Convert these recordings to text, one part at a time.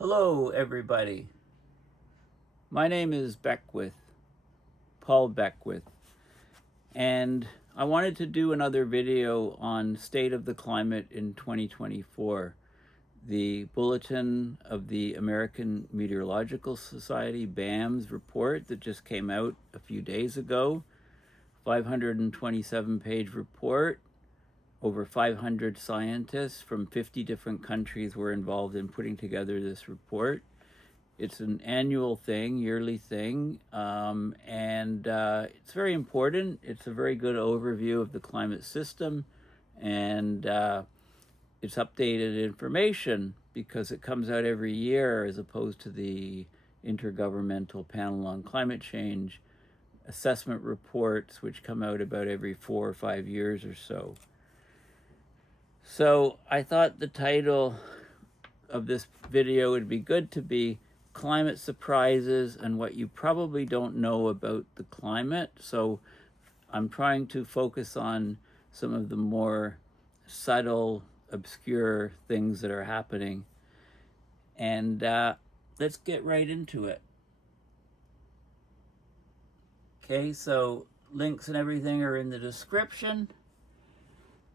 Hello, everybody. My name is Paul Beckwith, and I wanted to do another video on state of the climate in 2024. The Bulletin of the American Meteorological Society, BAM's report that just came out a few days ago, 527-page report. Over 500 scientists from 50 different countries were involved in putting together this report. It's an annual thing, yearly thing, and it's very important. It's a very good overview of the climate system, and it's updated information because it comes out every year as opposed to the Intergovernmental Panel on Climate Change assessment reports, which come out about every 4 or 5 years or so. So I thought the title of this video would be good to be Climate Surprises and What You Probably Don't Know About the Climate. So I'm trying to focus on some of the more subtle, obscure things that are happening. And let's get right into it. Okay, so links and everything are in the description.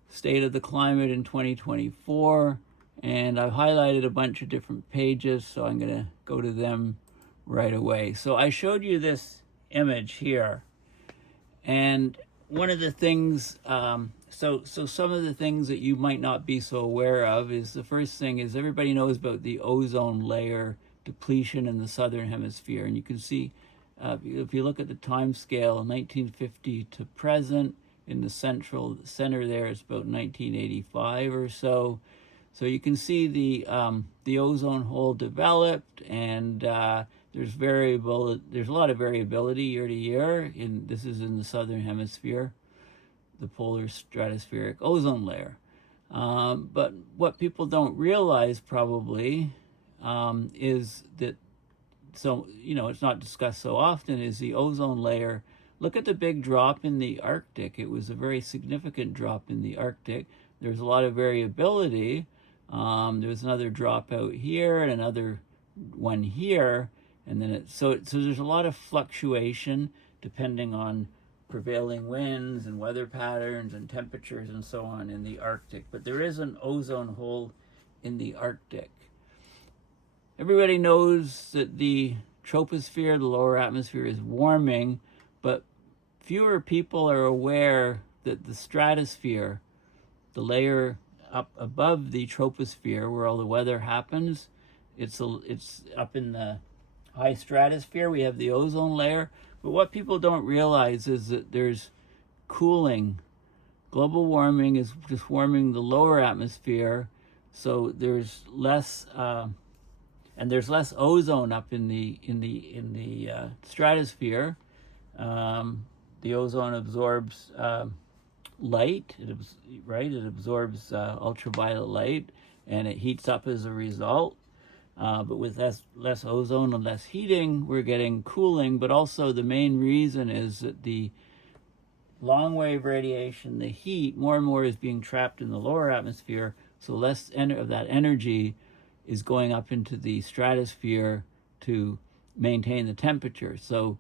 State of the climate in 2024, and I've highlighted a bunch of different pages, so I'm going to go to them right away. So I showed you this image here, and one of the things, so some of the things that you might not be so aware of is, the first thing is everybody knows about the ozone layer depletion in the southern hemisphere, and you can see if you look at the time scale, 1950 to present. In the center there, it's about 1985 or so. So you can see the ozone hole developed, and there's a lot of variability year to year. This is in the southern hemisphere, the polar stratospheric ozone layer. But what people don't realize probably is that, so it's not discussed so often, is the ozone layer. Look at the big drop in the Arctic. It was a very significant drop in the Arctic. There's a lot of variability. There was another drop out here and another one here, and then so there's a lot of fluctuation depending on prevailing winds and weather patterns and temperatures and so on in the Arctic. But there is an ozone hole in the Arctic. Everybody knows that the troposphere, the lower atmosphere, is warming, but fewer people are aware that the stratosphere, the layer up above the troposphere where all the weather happens, it's up in the high stratosphere. We have the ozone layer, but what people don't realize is that there's cooling. Global warming is just warming the lower atmosphere, so there's less and there's less ozone up in the stratosphere. The ozone absorbs light, it absorbs ultraviolet light, and it heats up as a result. But with less ozone and less heating, we're getting cooling. But also the main reason is that the long wave radiation, the heat, more and more is being trapped in the lower atmosphere, so less of that energy is going up into the stratosphere to maintain the temperature. So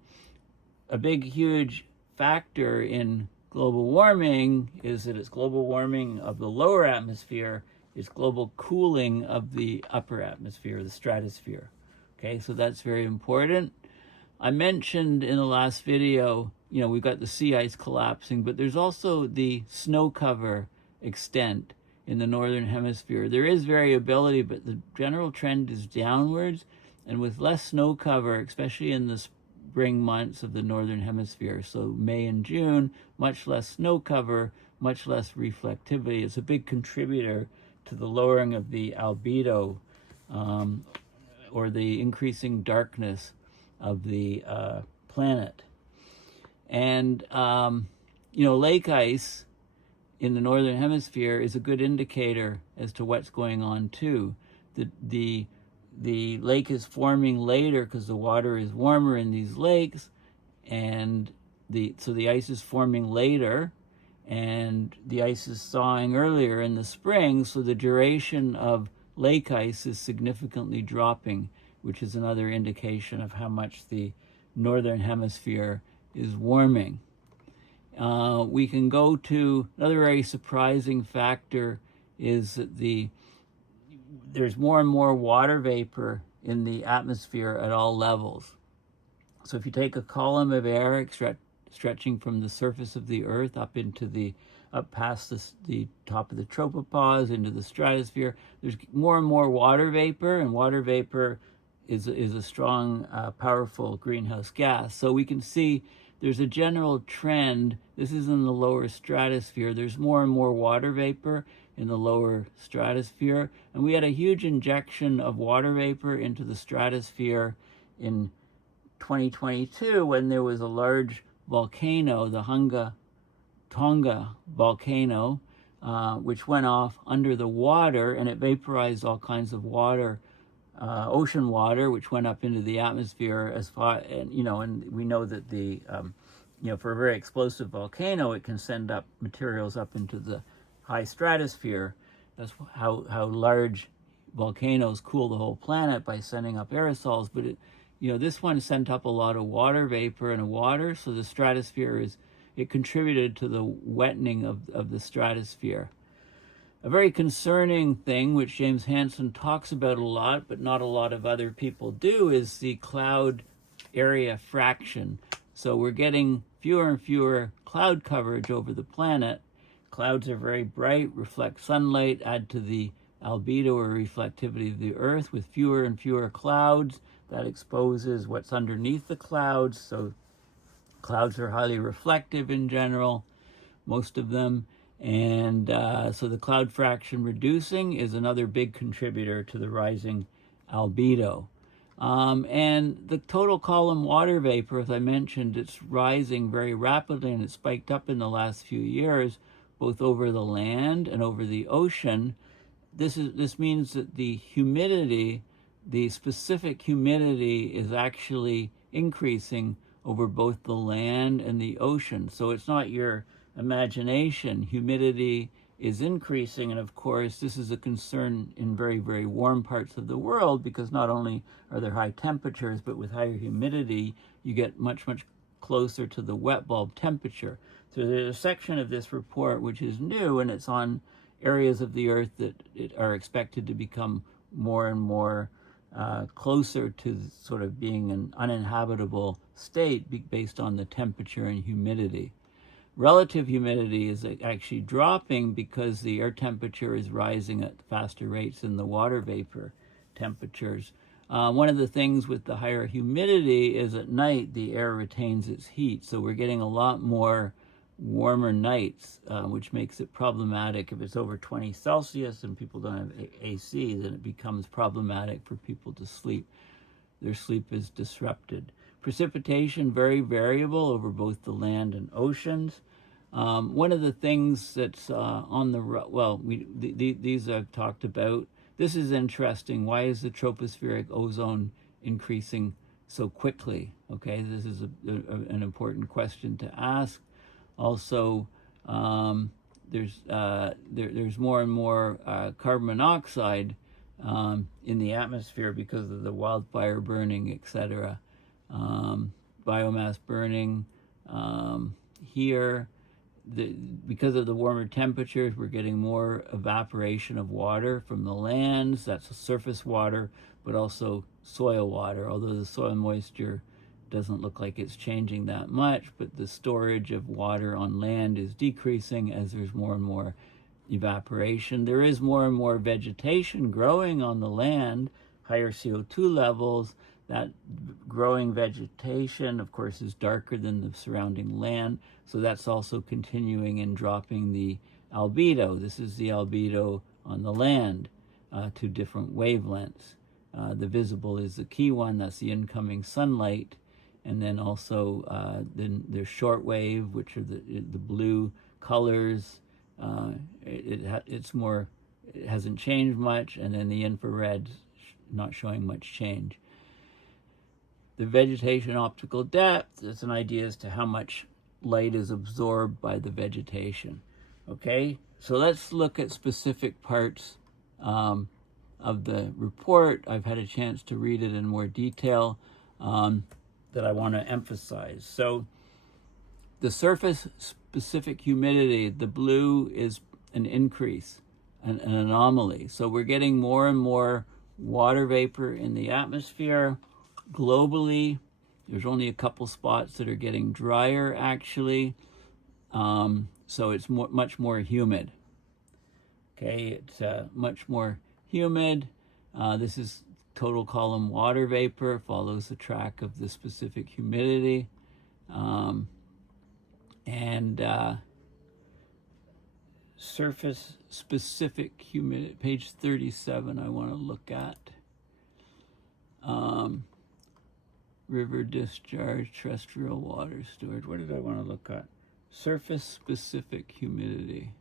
a big, huge factor in global warming is that it's global warming of the lower atmosphere, it's global cooling of the upper atmosphere, the stratosphere. Okay, so that's very important. I mentioned in the last video, we've got the sea ice collapsing, but there's also the snow cover extent in the northern hemisphere. There is variability, but the general trend is downwards, and with less snow cover, especially in the spring months of the northern hemisphere, so May and June, much less snow cover, much less reflectivity. It's a big contributor to the lowering of the albedo, or the increasing darkness of the planet. And lake ice in the northern hemisphere is a good indicator as to what's going on too. The lake is forming later because the water is warmer in these lakes, and so the ice is forming later, and the ice is thawing earlier in the spring, so the duration of lake ice is significantly dropping, which is another indication of how much the northern hemisphere is warming. We can go to another very surprising factor is that there's more and more water vapor in the atmosphere at all levels. So if you take a column of air stretching from the surface of the Earth up past the top of the tropopause into the stratosphere, there's more and more water vapor, and water vapor is a strong, powerful greenhouse gas. So we can see there's a general trend. This is in the lower stratosphere. There's more and more water vapor in the lower stratosphere. And we had a huge injection of water vapor into the stratosphere in 2022 when there was a large volcano, the Hunga volcano, which went off under the water, and it vaporized all kinds of water, ocean water, which went up into the atmosphere as far, and we know that for a very explosive volcano, it can send up materials up into the high stratosphere. That's how large volcanoes cool the whole planet, by sending up aerosols. But this one sent up a lot of water vapor and water, so the stratosphere it contributed to the wettening of the stratosphere. A very concerning thing, which James Hansen talks about a lot, but not a lot of other people do, is the cloud area fraction. So we're getting fewer and fewer cloud coverage over the planet. Clouds are very bright, reflect sunlight, add to the albedo or reflectivity of the Earth. With fewer and fewer clouds, that exposes what's underneath the clouds. So clouds are highly reflective in general, most of them. And so the cloud fraction reducing is another big contributor to the rising albedo. And the total column water vapor, as I mentioned, it's rising very rapidly, and it spiked up in the last few years, both over the land and over the ocean. This means that the humidity, the specific humidity, is actually increasing over both the land and the ocean. So it's not your imagination. Humidity is increasing, and of course this is a concern in very, very warm parts of the world, because not only are there high temperatures, but with higher humidity you get much, much closer to the wet bulb temperature. So there's a section of this report which is new, and it's on areas of the Earth that are expected to become more and more closer to sort of being an uninhabitable state based on the temperature and humidity. Relative humidity is actually dropping because the air temperature is rising at faster rates than the water vapor temperatures. One of the things with the higher humidity is at night the air retains its heat, so we're getting a lot more warmer nights, which makes it problematic. If it's over 20 Celsius and people don't have AC, then it becomes problematic for people to sleep. Their sleep is disrupted. Precipitation, very variable over both the land and oceans. One of the things that's these I've talked about. This is interesting. Why is the tropospheric ozone increasing so quickly? Okay, this is an important question to ask. Also, there's more and more carbon monoxide in the atmosphere because of the wildfire burning, etc. Biomass burning here. Because of the warmer temperatures, we're getting more evaporation of water from the lands. That's surface water, but also soil water, although the soil moisture doesn't look like it's changing that much, but the storage of water on land is decreasing as there's more and more evaporation. There is more and more vegetation growing on the land, higher CO2 levels. That growing vegetation, of course, is darker than the surrounding land, so that's also continuing and dropping the albedo. This is the albedo on the land to different wavelengths. The visible is the key one, that's the incoming sunlight, and then also then there's short wave, which are the blue colors. It hasn't changed much, and then the infrared not showing much change. The vegetation optical depth is an idea as to how much light is absorbed by the vegetation. Okay, so let's look at specific parts of of the report. I've had a chance to read it in more detail that I want to emphasize. So the surface specific humidity, the blue, is an increase, an anomaly. So we're getting more and more water vapor in the atmosphere globally. There's only a couple spots that are getting drier, actually. So it's much more humid. Okay, it's much more humid. This is total column water vapor, follows the track of the specific humidity. Surface specific humidity, page 37, I want to look at. River discharge, terrestrial water storage. What did I want to look at? Surface specific humidity.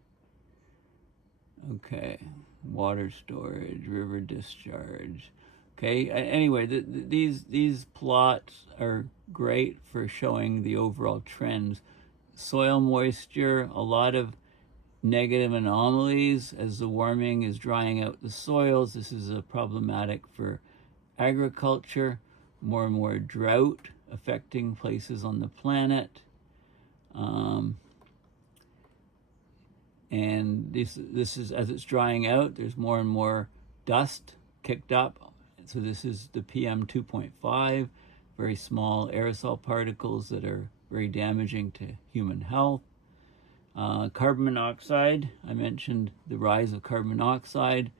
Okay, water storage, river discharge. Okay, anyway, these plots are great for showing the overall trends. Soil moisture, a lot of negative anomalies as the warming is drying out the soils. This is problematic for agriculture. More and more drought affecting places on the planet. And this is, as it's drying out, there's more and more dust kicked up. So this is the PM 2.5, very small aerosol particles that are very damaging to human health. Carbon monoxide, I mentioned the rise of carbon monoxide.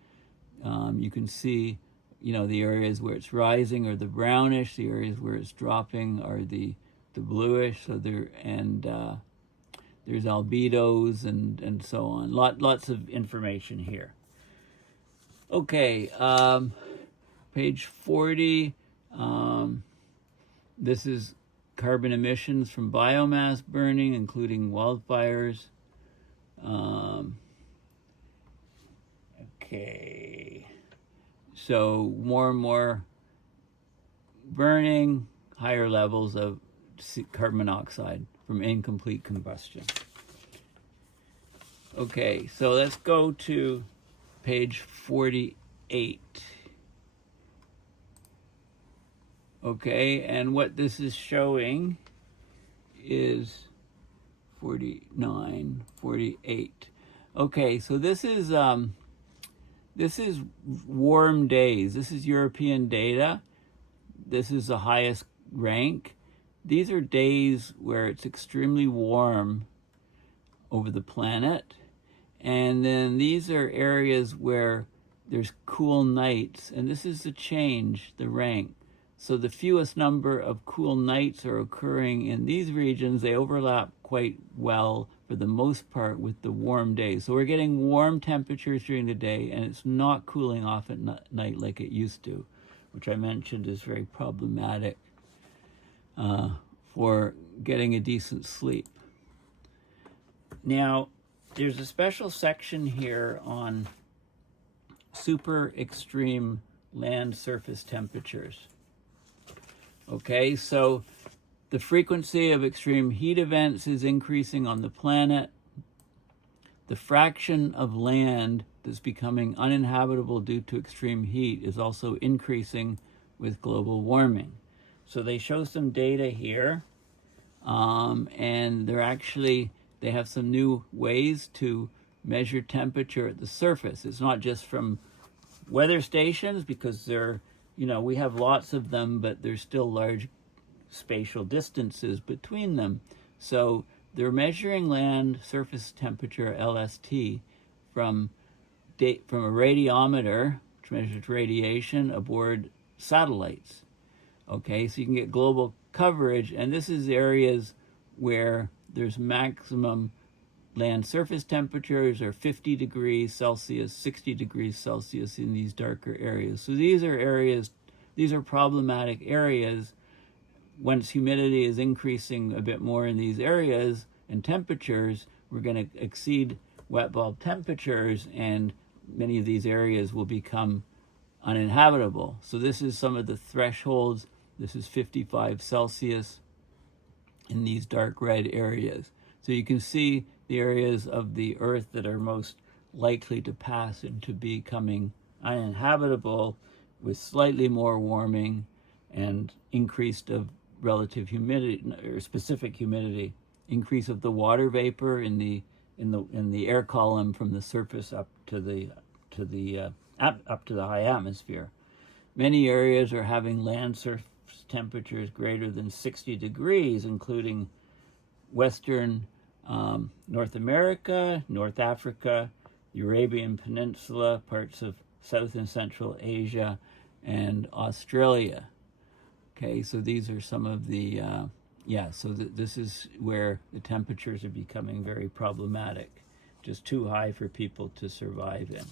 You can see, the areas where it's rising are the brownish, the areas where it's dropping are the bluish. So there's albedos and so on. Lots of information here. Okay, page 40. This is carbon emissions from biomass burning, including wildfires. Okay, so more and more burning, higher levels of carbon monoxide from incomplete combustion. Okay, so let's go to page 48. Okay, and what this is showing is 49, 48. Okay, so this is warm days. This is European data. This is the highest rank. These are days where it's extremely warm over the planet. And then these are areas where there's cool nights. And this is the change, the rank. So the fewest number of cool nights are occurring in these regions. They overlap quite well for the most part with the warm days. So we're getting warm temperatures during the day, and it's not cooling off at night like it used to, which I mentioned is very problematic for getting a decent sleep. Now, there's a special section here on super extreme land surface temperatures. Okay, so the frequency of extreme heat events is increasing on the planet. The fraction of land that's becoming uninhabitable due to extreme heat is also increasing with global warming. So they show some data here, and they have some new ways to measure temperature at the surface. It's not just from weather stations, because we have lots of them, but there's still large spatial distances between them. So they're measuring land surface temperature, LST, from a radiometer, which measures radiation, aboard satellites. Okay, so you can get global coverage, and this is areas where there's maximum land surface temperatures are 50 degrees Celsius, 60 degrees Celsius in these darker areas. So these are problematic areas. Once humidity is increasing a bit more in these areas and temperatures, we're going to exceed wet bulb temperatures, and many of these areas will become uninhabitable. So this is some of the thresholds. This is 55 Celsius in these dark red areas. So you can see the areas of the Earth that are most likely to pass into becoming uninhabitable with slightly more warming and increased of relative humidity or specific humidity, increase of the water vapor in the air column from the surface up to the high atmosphere. Many areas are having land surface temperatures greater than 60 degrees, including Western North America, North Africa, the Arabian Peninsula, parts of South and Central Asia, and Australia. Okay, so these are some of the, this is where the temperatures are becoming very problematic, just too high for people to survive in.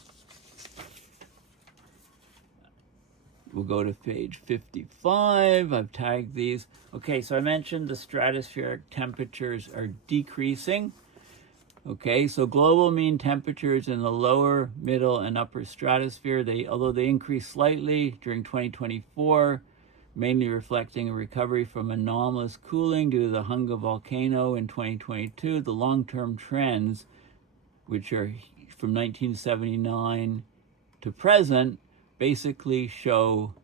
We'll go to page 55. I've tagged these. Okay, so I mentioned the stratospheric temperatures are decreasing. Okay, so global mean temperatures in the lower, middle, and upper stratosphere, although they increased slightly during 2024, mainly reflecting a recovery from anomalous cooling due to the Hunga volcano in 2022, the long-term trends, which are from 1979 to present, basically show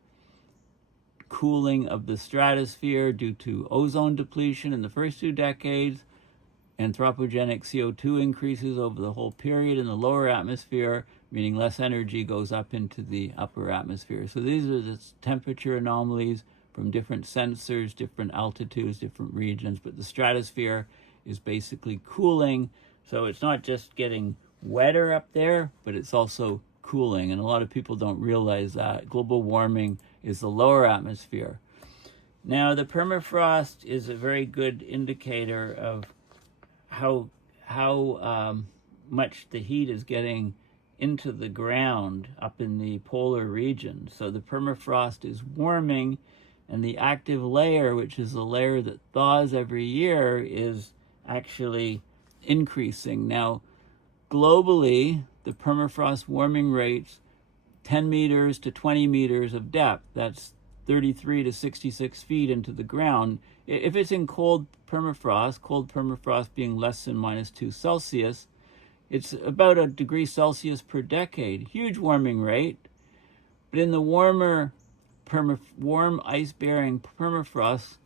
cooling of the stratosphere due to ozone depletion in the first 2 decades, anthropogenic CO2 increases over the whole period in the lower atmosphere, meaning less energy goes up into the upper atmosphere. So these are the temperature anomalies from different sensors, different altitudes, different regions, but the stratosphere is basically cooling. So it's not just getting wetter up there, but it's also cooling, and a lot of people don't realize that. Global warming is the lower atmosphere. Now, the permafrost is a very good indicator of how much the heat is getting into the ground up in the polar region. So the permafrost is warming, and the active layer, which is the layer that thaws every year, is actually increasing. Now, globally, the permafrost warming rates 10 meters to 20 meters of depth. That's 33 to 66 feet into the ground. If it's in cold permafrost being less than -2 Celsius, it's about 1 degree Celsius per decade. Huge warming rate. But in the warm ice-bearing permafrost,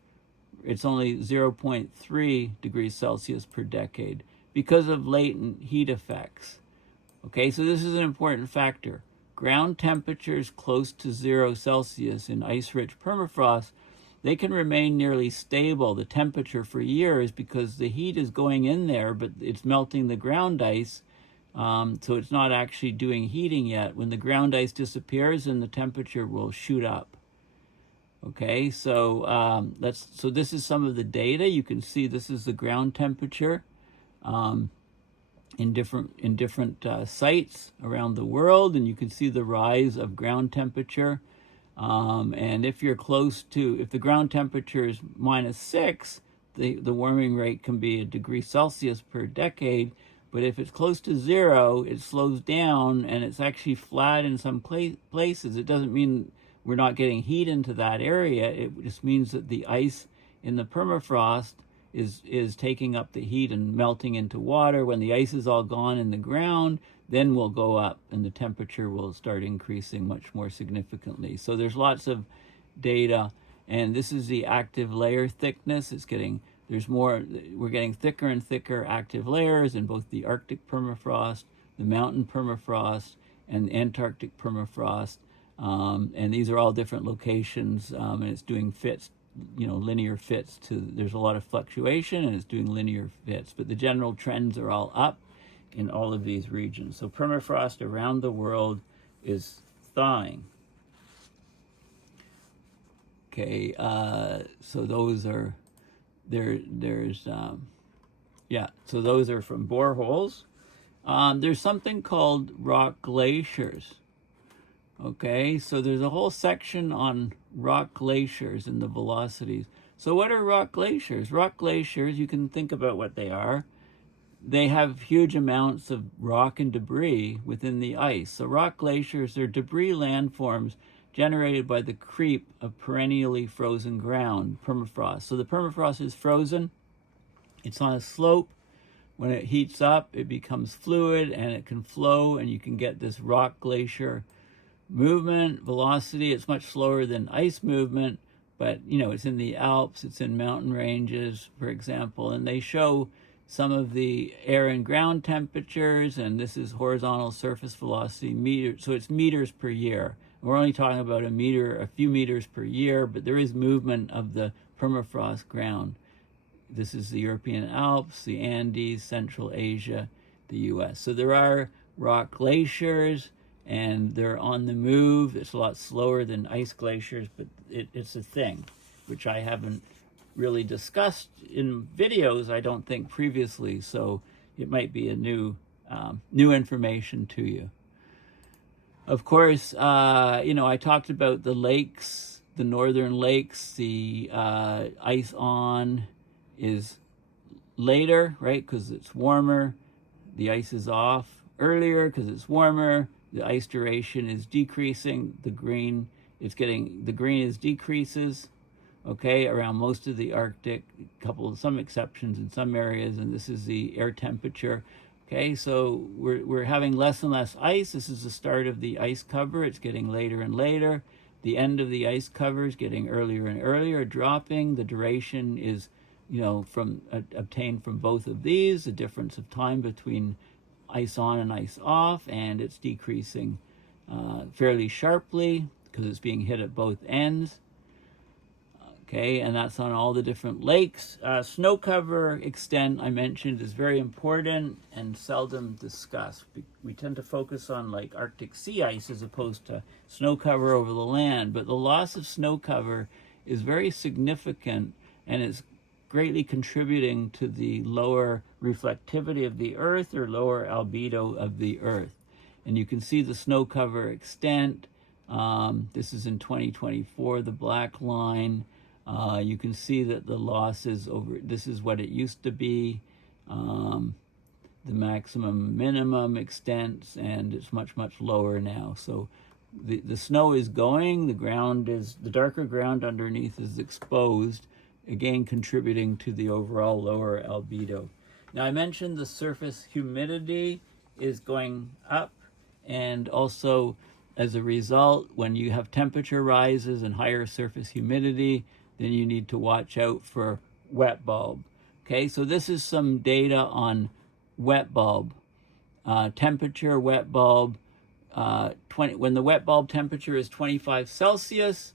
it's only 0.3 degrees Celsius per decade because of latent heat effects. Okay, so this is an important factor. Ground temperatures close to 0 Celsius in ice-rich permafrost, they can remain nearly stable, the temperature, for years because the heat is going in there, but it's melting the ground ice, so it's not actually doing heating yet. When the ground ice disappears, then the temperature will shoot up. Okay, so so this is some of the data. You can see this is the ground temperature. In different sites around the world, and you can see the rise of ground temperature. And if you're if the ground temperature is -6, the warming rate can be 1 degree Celsius per decade. But if it's close to 0, it slows down, and it's actually flat in some places. It doesn't mean we're not getting heat into that area. It just means that the ice in the permafrost is taking up the heat and melting into water. When the ice is all gone in the ground, then we'll go up and the temperature will start increasing much more significantly. So there's lots of data, and this is the active layer thickness. We're getting thicker and thicker active layers in both the Arctic permafrost, the mountain permafrost, and the Antarctic permafrost. And these are all different locations, and it's doing fits, linear fits there's a lot of fluctuation, and it's doing linear fits, but the general trends are all up in all of these regions. So permafrost around the world is thawing. Okay, so those are, so those are from boreholes. There's something called rock glaciers. Okay, so there's a whole section on rock glaciers and the velocities. So what are rock glaciers? Rock glaciers, you can think about what they are. They have huge amounts of rock and debris within the ice. So rock glaciers are debris landforms generated by the creep of perennially frozen ground, permafrost. So the permafrost is frozen. It's on a slope. When it heats up, it becomes fluid and it can flow, and you can get this rock glacier movement, velocity, it's much slower than ice movement, but you know, it's in the Alps, it's in mountain ranges, for example, and they show some of the air and ground temperatures, and this is horizontal surface velocity meters, so it's meters per year. We're only talking about a few meters per year, but there is movement of the permafrost ground. This is the European Alps, the Andes, Central Asia, the US. So there are rock glaciers, and they're on the move. It's a lot slower than ice glaciers, but it's a thing, which I haven't really discussed in videos, I don't think, previously, so it might be a new information to you. Of course, you know, I talked about the lakes, the northern lakes, the ice on is later, right, because it's warmer. The ice is off earlier because it's warmer. The ice duration is decreasing. The green is decreases, okay, around most of the Arctic, some exceptions in some areas, and this is the air temperature. Okay, so we're having less and less ice. This is the start of the ice cover. It's getting later and later. The end of the ice cover is getting earlier and earlier, dropping. The duration is, you know, obtained from both of these, the difference of time between ice on and ice off, and it's decreasing fairly sharply because it's being hit at both ends. Okay, and that's on all the different lakes. Snow cover extent, I mentioned, is very important and seldom discussed. We tend to focus on like Arctic sea ice as opposed to snow cover over the land, but the loss of snow cover is very significant, and it's greatly contributing to the lower reflectivity of the Earth or lower albedo of the Earth. And you can see the snow cover extent. This is in 2024, the black line. You can see that the loss is over, this is what it used to be, the maximum minimum extents, and it's much, much lower now. So the snow is going, the darker ground underneath is exposed, again contributing to the overall lower albedo. Now I mentioned the surface humidity is going up, and also as a result, when you have temperature rises and higher surface humidity, then you need to watch out for wet bulb. Okay, so this is some data on wet bulb. Temperature, wet bulb, when the wet bulb temperature is 25 Celsius,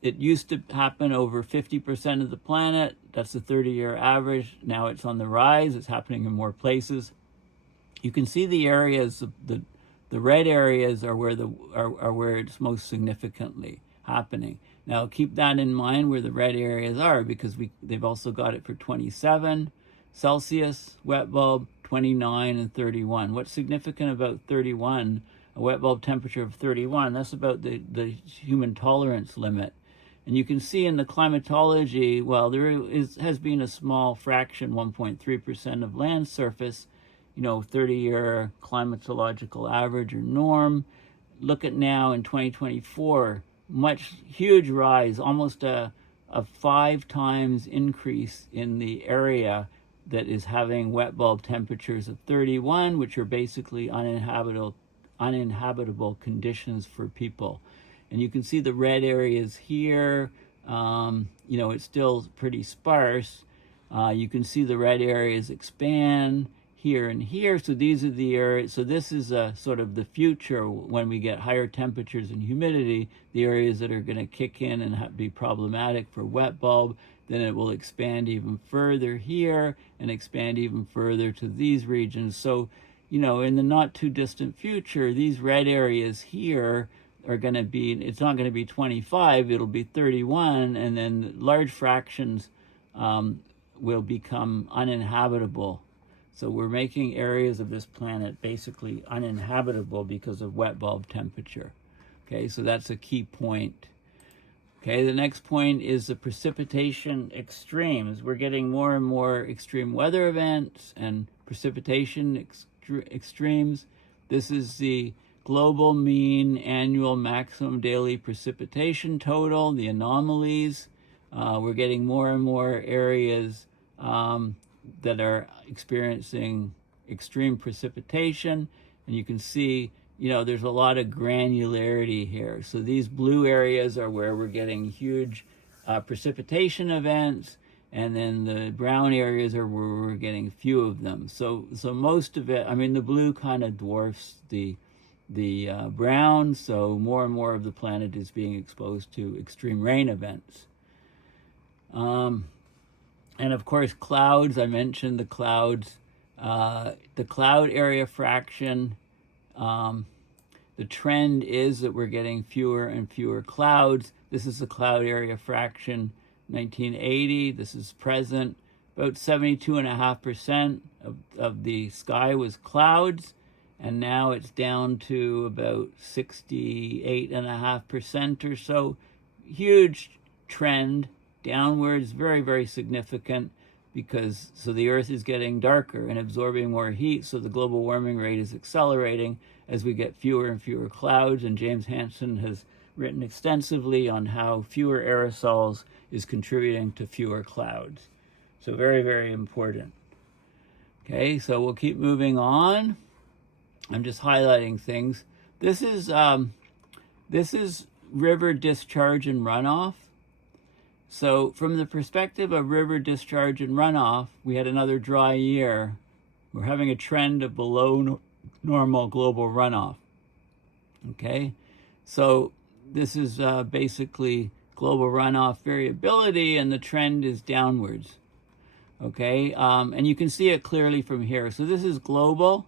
it used to happen over 50% of the planet. That's the 30-year average. Now it's on the rise. It's happening in more places. You can see the areas, the red areas are where it's most significantly happening. Now keep that in mind where the red areas are, because they've also got it for 27 Celsius wet bulb, 29 and 31. What's significant about 31, a wet bulb temperature of 31, that's about the human tolerance limit. And you can see in the climatology, well, has been a small fraction, 1.3% of land surface, 30-year climatological average or norm. Look at now in 2024, huge rise, almost a 5 times increase in the area that is having wet bulb temperatures of 31, which are basically uninhabitable conditions for people. And you can see the red areas here. It's still pretty sparse. You can see the red areas expand here and here. So these are the areas. So this is sort of the future when we get higher temperatures and humidity, the areas that are going to kick in and be problematic for wet bulb. Then it will expand even further here and expand even further to these regions. So, in the not too distant future, these red areas here are going to be, it's not going to be 25, it'll be 31, and then large fractions will become uninhabitable. So we're making areas of this planet basically uninhabitable because of wet bulb temperature. Okay, so that's a key point. Okay, the next point is the precipitation extremes. We're getting more and more extreme weather events and precipitation extremes. This is the global mean annual maximum daily precipitation total, the anomalies. We're getting more and more areas that are experiencing extreme precipitation, and you can see you know, there's a lot of granularity here. So these blue areas are where we're getting huge precipitation events, and then the brown areas are where we're getting few of them. So most of it, I mean, the blue kind of dwarfs the brown, so more and more of the planet is being exposed to extreme rain events. And of course, clouds, I mentioned the clouds. The cloud area fraction, the trend is that we're getting fewer and fewer clouds. This is the cloud area fraction, 1980. This is present. About 72.5% of the sky was clouds, and now it's down to about 68.5% or so. Huge trend downwards, very, very significant, because so the Earth is getting darker and absorbing more heat, so the global warming rate is accelerating as we get fewer and fewer clouds. And James Hansen has written extensively on how fewer aerosols is contributing to fewer clouds. So very, very important. Okay, so we'll keep moving on. I'm just highlighting things. This is river discharge and runoff. So from the perspective of river discharge and runoff, we had another dry year. We're having a trend of below normal global runoff. Okay, so this is basically global runoff variability, and the trend is downwards. Okay, and you can see it clearly from here. So this is global.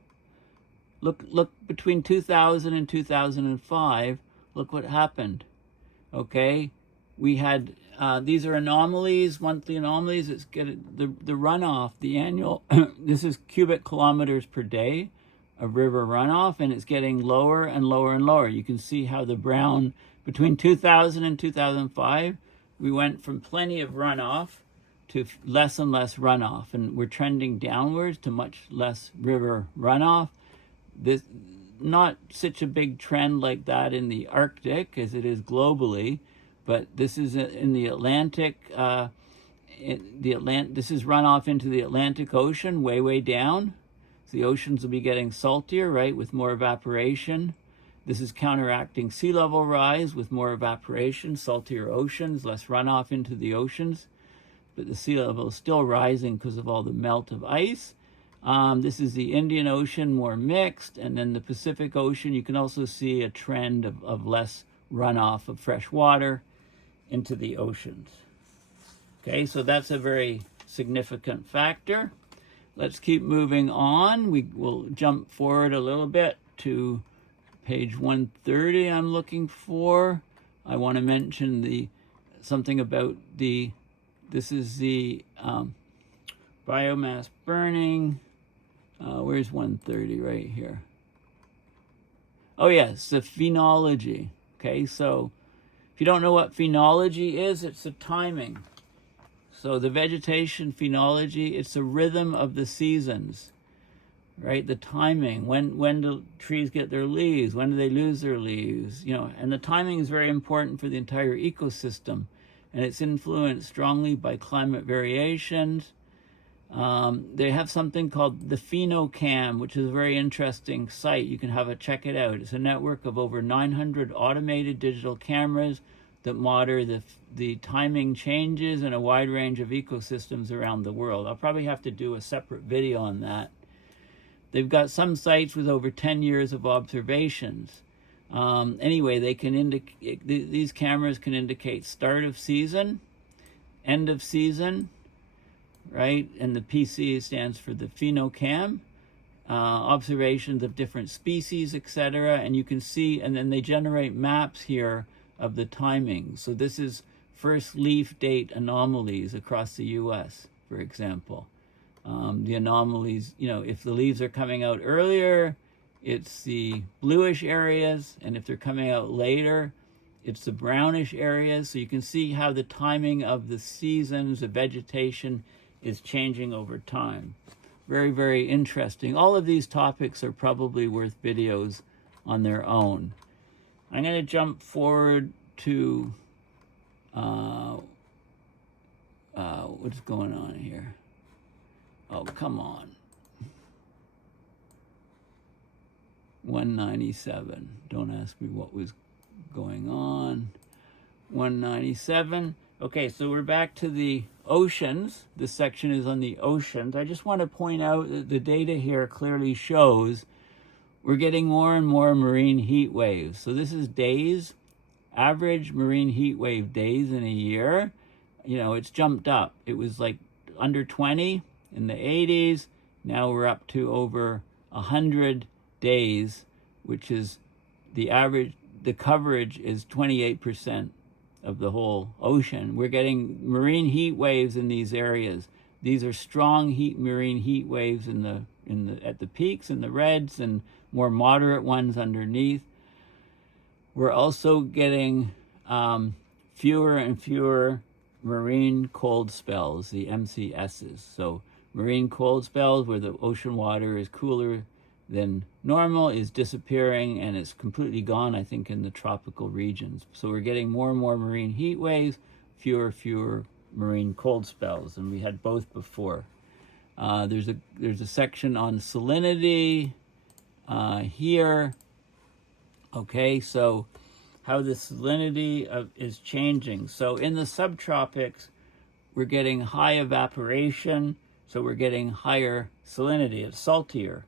Look between 2000 and 2005. Look what happened. Okay, we had these are anomalies, monthly anomalies. It's the runoff, the annual. This is cubic kilometers per day of river runoff, and it's getting lower and lower and lower. You can see how the brown between 2000 and 2005, we went from plenty of runoff to less and less runoff, and we're trending downwards to much less river runoff. This not such a big trend like that in the Arctic as it is globally, but this is in the Atlantic. This is runoff into the Atlantic Ocean, way down. So the oceans will be getting saltier, right, with more evaporation. This is counteracting sea level rise with more evaporation, saltier oceans, less runoff into the oceans. But the sea level is still rising because of all the melt of ice. This is the Indian Ocean, more mixed, and then the Pacific Ocean. You can also see a trend of less runoff of fresh water into the oceans. Okay, so that's a very significant factor. Let's keep moving on. We will jump forward a little bit to page 130 I'm looking for. I want to mention something about this is the biomass burning. Where's 130? Right here. Oh yes, the phenology. Okay, so if you don't know what phenology is, it's the timing. So the vegetation phenology, it's the rhythm of the seasons, right? The timing, when do trees get their leaves, when do they lose their leaves, you know, and the timing is very important for the entire ecosystem, and it's influenced strongly by climate variations. They have something called the PhenoCam, which is a very interesting site. You can check it out. It's a network of over 900 automated digital cameras that monitor the timing changes in a wide range of ecosystems around the world. I'll probably have to do a separate video on that. They've got some sites with over 10 years of observations. Anyway, they can indicate, these cameras can indicate start of season, end of season, right? And the PC stands for the PhenoCam, observations of different species, etc. And you can see, and then they generate maps here of the timing. So this is first leaf date anomalies across the US, for example. The anomalies, you know, if the leaves are coming out earlier, it's the bluish areas, and if they're coming out later, it's the brownish areas. So you can see how the timing of the seasons of vegetation is changing over time. Very, very interesting. All of these topics are probably worth videos on their own. I'm going to jump forward to what's going on here. Oh, come on. 197. Don't ask me what was going on. 197. Okay, so we're back to the oceans. This section is on the oceans. I just want to point out that the data here clearly shows we're getting more and more marine heat waves. So this is days, average marine heat wave days in a year. You know, it's jumped up. It was like under 20 in the 80s. Now we're up to over 100 days, which is the average. The coverage is 28% of the whole ocean. We're getting marine heat waves in these areas. These are strong marine heat waves at the peaks and the reds, and more moderate ones underneath. We're also getting fewer and fewer marine cold spells, the MCSs. So marine cold spells, where the ocean water is cooler than normal, is disappearing, and it's completely gone, I think, in the tropical regions. So we're getting more and more marine heat waves, fewer marine cold spells, and we had both before. There's a section on salinity here. Okay, so how the salinity is changing. So in the subtropics, we're getting high evaporation, so we're getting higher salinity. It's saltier.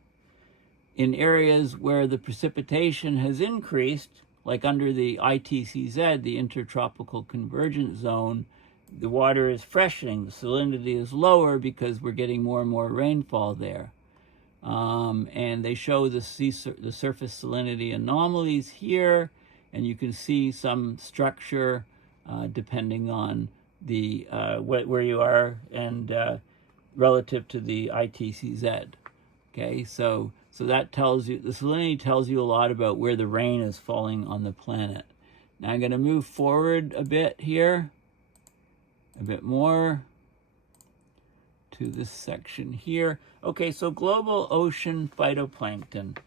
In areas where the precipitation has increased, like under the ITCZ, the intertropical convergence zone, the water is freshening. The salinity is lower because we're getting more and more rainfall there. And they show the surface salinity anomalies here, and you can see some structure depending on the where you are and relative to the ITCZ. Okay, so that tells you, the salinity tells you a lot about where the rain is falling on the planet. Now I'm going to move forward a bit here, a bit more to this section here. Okay, so global ocean phytoplankton.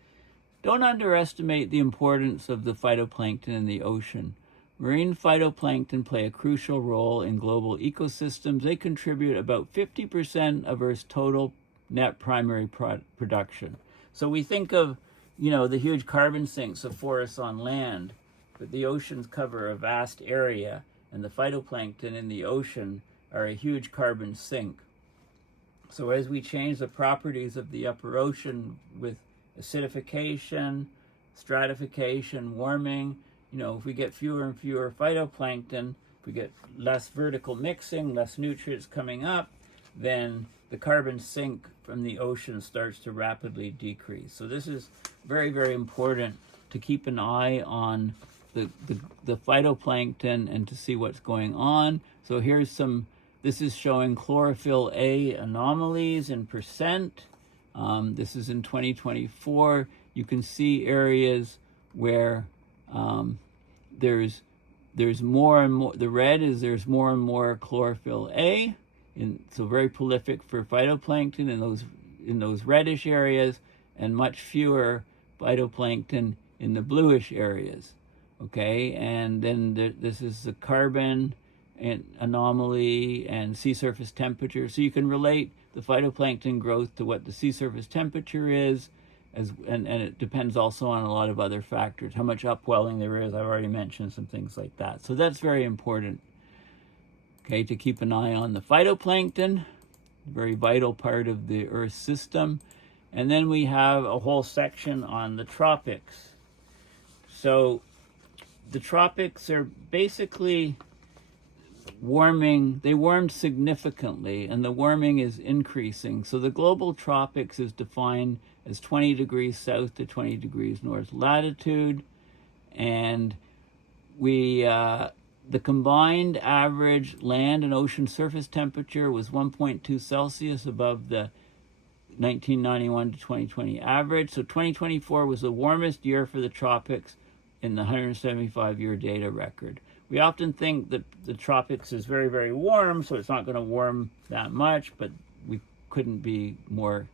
Don't underestimate the importance of the phytoplankton in the ocean. Marine phytoplankton play a crucial role in global ecosystems. They contribute about 50% of Earth's total net primary production. So we think of, you know, the huge carbon sinks of forests on land, but the oceans cover a vast area, and the phytoplankton in the ocean are a huge carbon sink. So as we change the properties of the upper ocean with acidification, stratification, warming, you know, if we get fewer and fewer phytoplankton, if we get less vertical mixing, less nutrients coming up, then the carbon sink from the ocean starts to rapidly decrease. So this is very, very important to keep an eye on the phytoplankton and to see what's going on. So here's some, this is showing chlorophyll A anomalies in percent. This is in 2024. You can see areas where there's more and more, the red is there's more and more chlorophyll A, so very prolific for phytoplankton in those reddish areas, and much fewer phytoplankton in the bluish areas. Okay, and then this is the carbon and anomaly and sea surface temperature. So you can relate the phytoplankton growth to what the sea surface temperature is, and it depends also on a lot of other factors, how much upwelling there is. I've already mentioned some things like that. So that's very important, okay, to keep an eye on the phytoplankton, very vital part of the Earth system. And then we have a whole section on the tropics. So the tropics are basically warming. They warmed significantly, and the warming is increasing. So the global tropics is defined as 20 degrees south to 20 degrees north latitude, and the combined average land and ocean surface temperature was 1.2 Celsius above the 1991 to 2020 average. So 2024 was the warmest year for the tropics in the 175-year data record. We often think that the tropics is very, very warm, so it's not going to warm that much, but we couldn't be more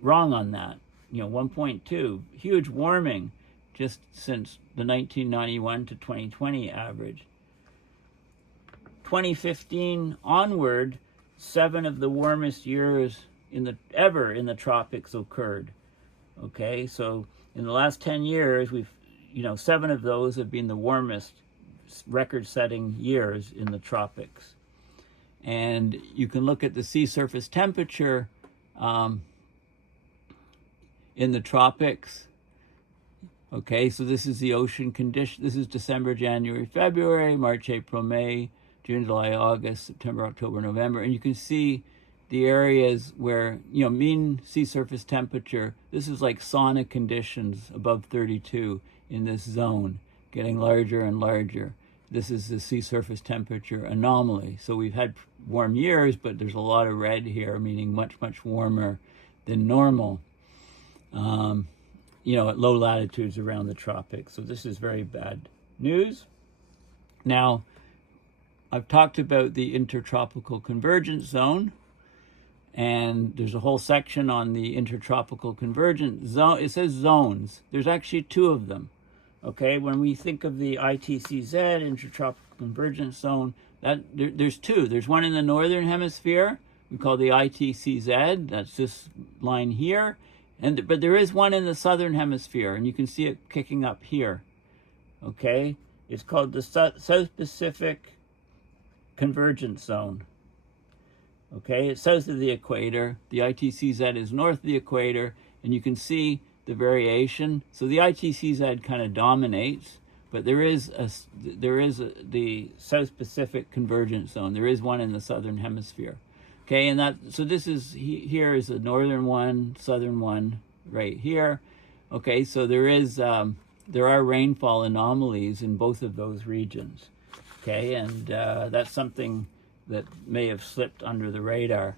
wrong on that. You know, 1.2, huge warming just since the 1991 to 2020 average. 2015 onward, 7 of the warmest years ever in the tropics occurred. Okay, so In the last 10 years, 7 of those have been the warmest record-setting years in the tropics. And you can look at the sea surface temperature in the tropics. Okay, so this is the ocean condition. This is December, January, February, March, April, May, June, July, August, September, October, November. And you can see the areas where, mean sea surface temperature, this is like sauna conditions above 32 in this zone, getting larger and larger. This is the sea surface temperature anomaly. So we've had warm years, but there's a lot of red here, meaning much, much warmer than normal, at low latitudes around the tropics. So this is very bad news. Now, I've talked about the intertropical convergence zone, and there's a whole section on the intertropical convergence zone. It says zones. There's actually 2 of them. Okay, when we think of the ITCZ, intertropical convergence zone, there's 2. There's one in the northern hemisphere, we call the ITCZ, that's this line here, but there is one in the southern hemisphere, and you can see it kicking up here. Okay, it's called the South Pacific Convergence Zone. Okay, it's south of the equator. The ITCZ is north of the equator, and you can see the variation. So the ITCZ kind of dominates, but there is the South Pacific Convergence Zone. There is one in the southern hemisphere. Okay, and so this is here is the northern one, southern one, right here. Okay, so there are rainfall anomalies in both of those regions. Okay, and that's something that may have slipped under the radar.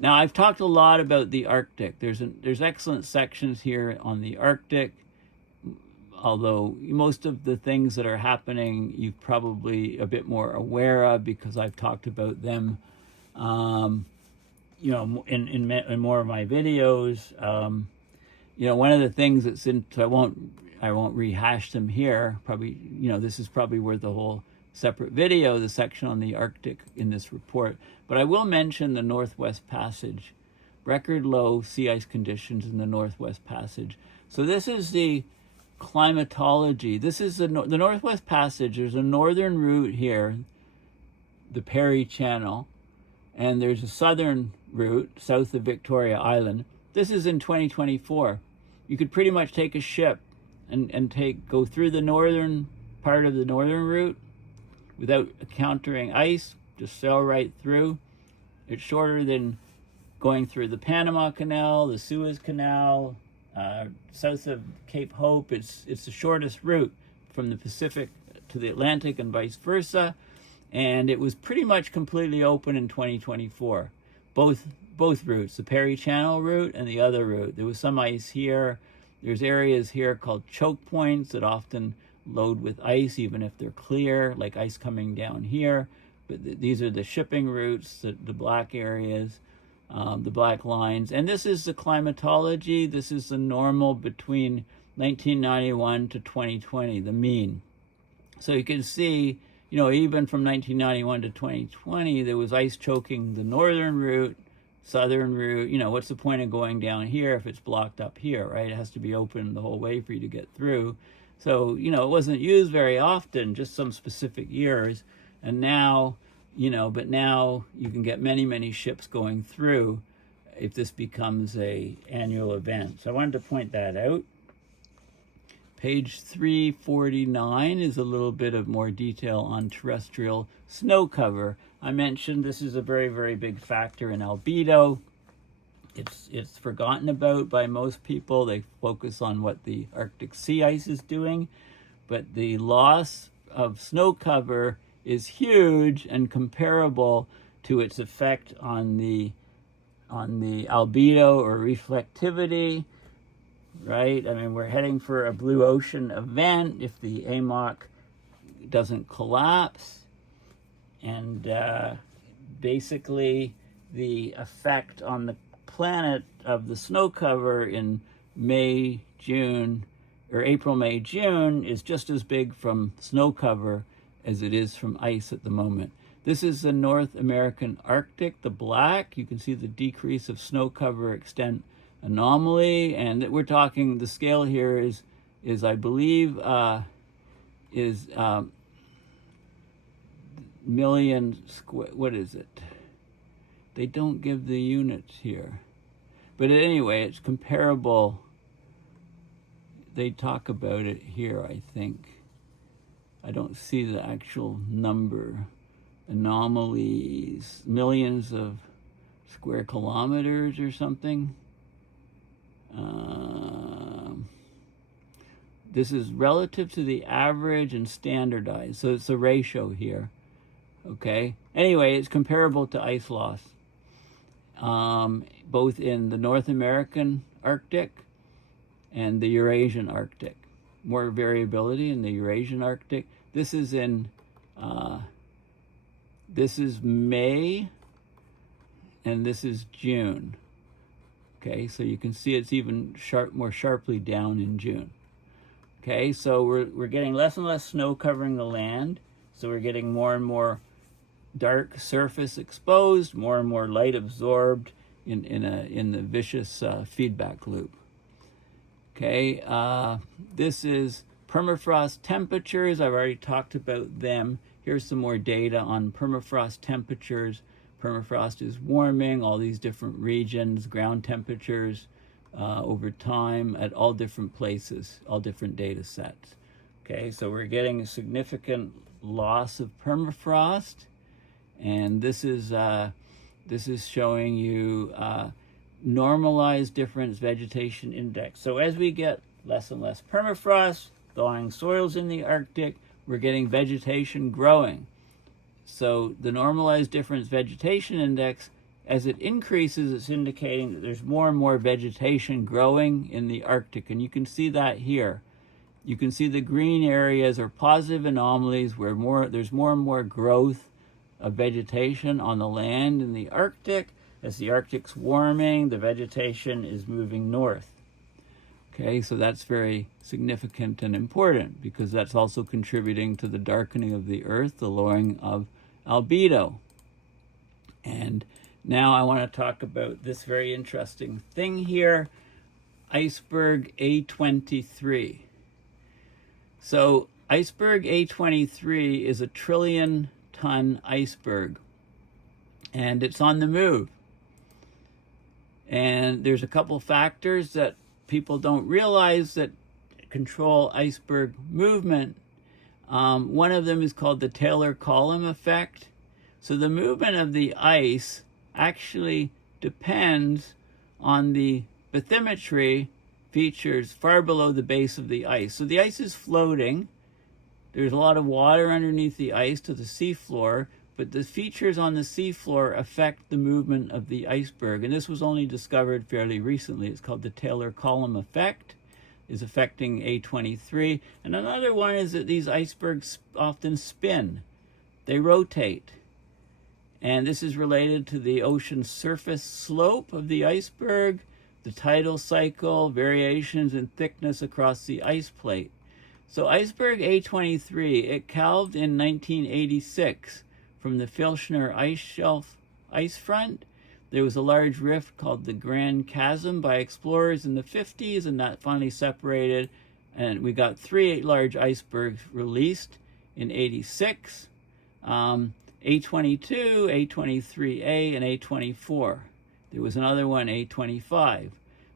Now, I've talked a lot about the Arctic. There's excellent sections here on the Arctic, although most of the things that are happening you're probably a bit more aware of because I've talked about them, in more of my videos. One of the things that's I won't rehash them here. Probably, this is probably worth a whole separate video, the section on the Arctic in this report. But I will mention the Northwest Passage, record low sea ice conditions in the Northwest Passage. So this is the climatology. This is the Northwest Passage. There's a northern route here, the Perry Channel, and there's a southern route south of Victoria Island. This is in 2024. You could pretty much take a ship and go through the northern part of the northern route without encountering ice, just sail right through. It's shorter than going through the Panama Canal, the Suez Canal, south of Cape Hope. It's the shortest route from the Pacific to the Atlantic and vice versa. And it was pretty much completely open in 2024. Both routes, the Perry Channel route and the other route. There was some ice here. There's areas here called choke points that often load with ice, even if they're clear, like ice coming down here. But these are the shipping routes, the black areas, the black lines. And this is the climatology. This is the normal between 1991 to 2020, the mean. So you can see, even from 1991 to 2020, there was ice choking the northern route, southern route. What's the point of going down here if it's blocked up here, right? It has to be open the whole way for you to get through. So, it wasn't used very often, just some specific years. And now, but now you can get many, many ships going through if this becomes a annual event. So I wanted to point that out. Page 349 is a little bit of more detail on terrestrial snow cover. I mentioned this is a very, very big factor in albedo. It's forgotten about by most people. They focus on what the Arctic sea ice is doing, but the loss of snow cover is huge and comparable to its effect on the albedo or reflectivity, right? I mean, we're heading for a blue ocean event if the AMOC doesn't collapse, and basically the effect on the planet of the snow cover in May, June, or April, May, June is just as big from snow cover as it is from ice at the moment. This is the North American Arctic, the black. You can see the decrease of snow cover extent anomaly, and we're talking, the scale here is I believe million square, what is it? They don't give the units here. But anyway, it's comparable. They talk about it here, I think. I don't see the actual number. Anomalies, millions of square kilometers or something. This is relative to the average and standardized, so it's a ratio here. Okay. Anyway, it's comparable to ice loss, both in the North American Arctic and the Eurasian Arctic. More variability in the Eurasian Arctic. This is in this is May, and this is June. Okay, so you can see it's even more sharply down in June. Okay, so we're getting less and less snow covering the land, so we're getting more and more dark surface exposed, more and more light absorbed in the vicious feedback loop. Okay, this is permafrost temperatures. I've already talked about them. Here's some more data on permafrost temperatures. Permafrost is warming, all these different regions, ground temperatures over time at all different places, all different data sets. Okay, so we're getting a significant loss of permafrost, and this is showing you normalized difference vegetation index. So as we get less and less permafrost, thawing soils in the Arctic, we're getting vegetation growing. So the normalized difference vegetation index, as it increases, it's indicating that there's more and more vegetation growing in the Arctic. And you can see that here. You can see the green areas are positive anomalies where there's more and more growth of vegetation on the land in the Arctic. As the Arctic's warming, the vegetation is moving north. Okay, so that's very significant and important because that's also contributing to the darkening of the Earth, the lowering of albedo. And now I want to talk about this very interesting thing here, iceberg A23. So iceberg A23 is a 1 trillion ton iceberg, and it's on the move. And there's a couple factors that people don't realize that control iceberg movement. One of them is called the Taylor column effect. So the movement of the ice actually depends on the bathymetry features far below the base of the ice. So the ice is floating. There's a lot of water underneath the ice to the seafloor, but the features on the seafloor affect the movement of the iceberg. And this was only discovered fairly recently. It's called the Taylor column effect, is affecting A23. And another one is that these icebergs often spin. They rotate. And this is related to the ocean surface slope of the iceberg, the tidal cycle, variations in thickness across the ice plate. So iceberg A23, it calved in 1986 from the Filchner ice shelf ice front. There was a large rift called the Grand Chasm by explorers in the 50s, and that finally separated, and we got 3 large icebergs released in 86. A22, A23A, and A24. There was another one, A25.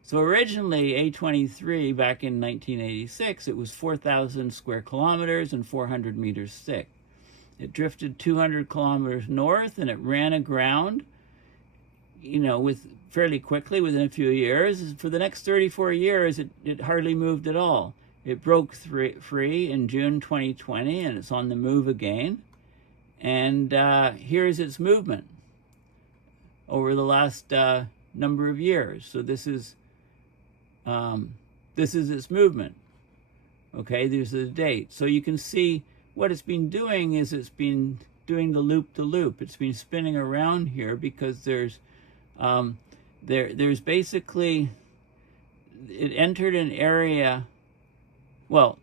So originally, A23, back in 1986, it was 4,000 square kilometers and 400 meters thick. It drifted 200 kilometers north, and it ran aground, with fairly quickly within a few years. For the next 34 years, it hardly moved at all. It broke free in June 2020, and it's on the move again. And here's its movement over the last number of years. So this is its movement. Okay, there's the date. So you can see what it's been doing is it's been doing the loop-to-loop. It's been spinning around here because there's basically, it entered an area, well,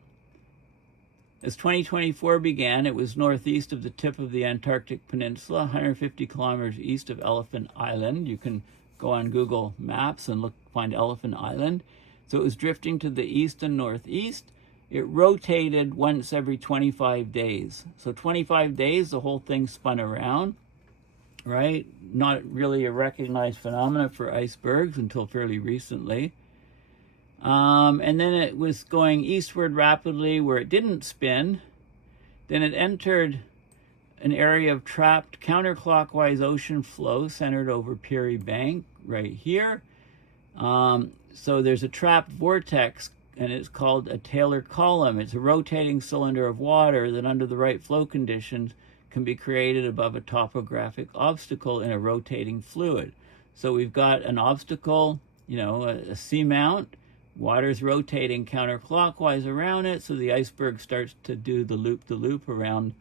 as 2024 began, it was northeast of the tip of the Antarctic Peninsula, 150 kilometers east of Elephant Island. You can go on Google Maps and find Elephant Island. So it was drifting to the east and northeast. It rotated once every 25 days. So 25 days, the whole thing spun around, right? Not really a recognized phenomenon for icebergs until fairly recently. And then it was going eastward rapidly where it didn't spin. Then it entered an area of trapped counterclockwise ocean flow centered over Peary Bank right here. So there's a trapped vortex, and it's called a Taylor column. It's a rotating cylinder of water that under the right flow conditions can be created above a topographic obstacle in a rotating fluid. So we've got an obstacle, you know, a seamount. Water's rotating counterclockwise around it, so the iceberg starts to do the loop around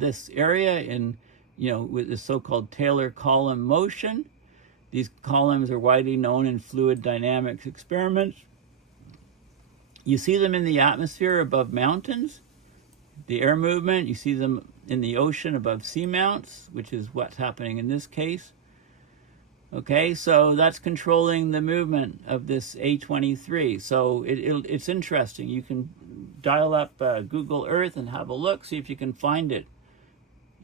this area in, you know, with the so-called Taylor column motion. These columns are widely known in fluid dynamics experiments. You see them in the atmosphere above mountains, the air movement. You see them in the ocean above seamounts, which is what's happening in this case. Okay, so that's controlling the movement of this A23. So it's interesting. You can dial up Google Earth and have a look, see if you can find it.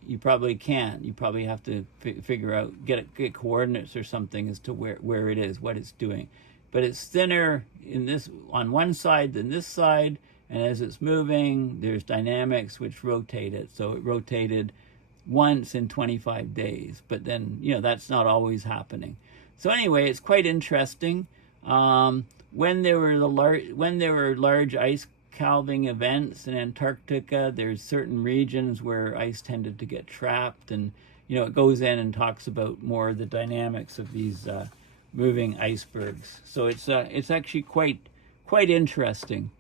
You probably can't. You probably have to figure out, get coordinates or something as to where it is, what it's doing. But it's thinner in this on one side than this side, and as it's moving, there's dynamics which rotate it. So it rotated once in 25 days, but then, you know, that's not always happening. So anyway, it's quite interesting. When there were large ice calving events in Antarctica, there's certain regions where ice tended to get trapped, and, you know, it goes in and talks about more of the dynamics of these moving icebergs. So it's actually quite interesting.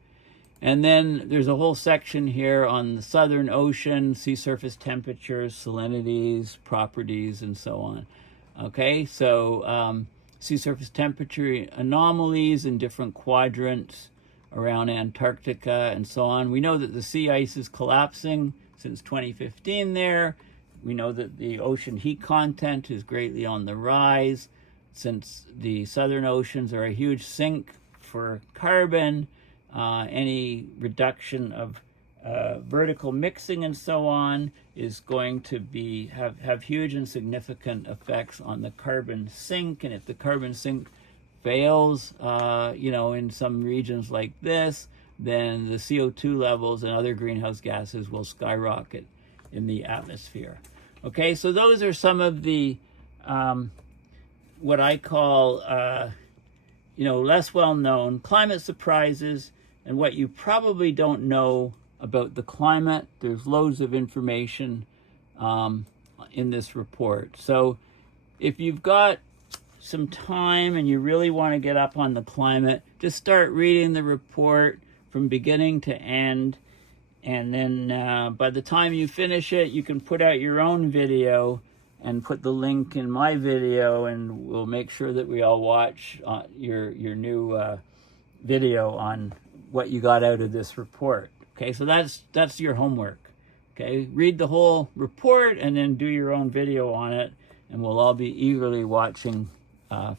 And then there's a whole section here on the Southern Ocean, sea surface temperatures, salinities, properties, and so on. Okay, so sea surface temperature anomalies in different quadrants around Antarctica and so on. We know that the sea ice is collapsing since 2015 there. We know that the ocean heat content is greatly on the rise since the southern oceans are a huge sink for carbon. Any reduction of vertical mixing and so on is going to have huge and significant effects on the carbon sink. And if the carbon sink fails, you know, in some regions like this, then the CO2 levels and other greenhouse gases will skyrocket in the atmosphere. Okay, so those are some of the what I call you know, less well-known climate surprises and what you probably don't know about the climate. There's loads of information in this report. So if you've got some time and you really want to get up on the climate, just start reading the report from beginning to end. And then by the time you finish it, you can put out your own video and put the link in my video, and we'll make sure that we all watch your new video on what you got out of this report. Okay, so that's your homework. Okay, read the whole report and then do your own video on it, and we'll all be eagerly watching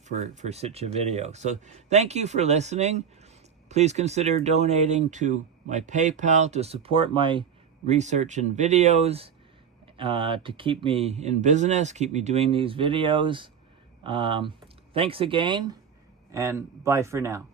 for such a video. So thank you for listening. Please consider donating to my PayPal to support my research and videos, to keep me in business, keep me doing these videos. Thanks again, and bye for now.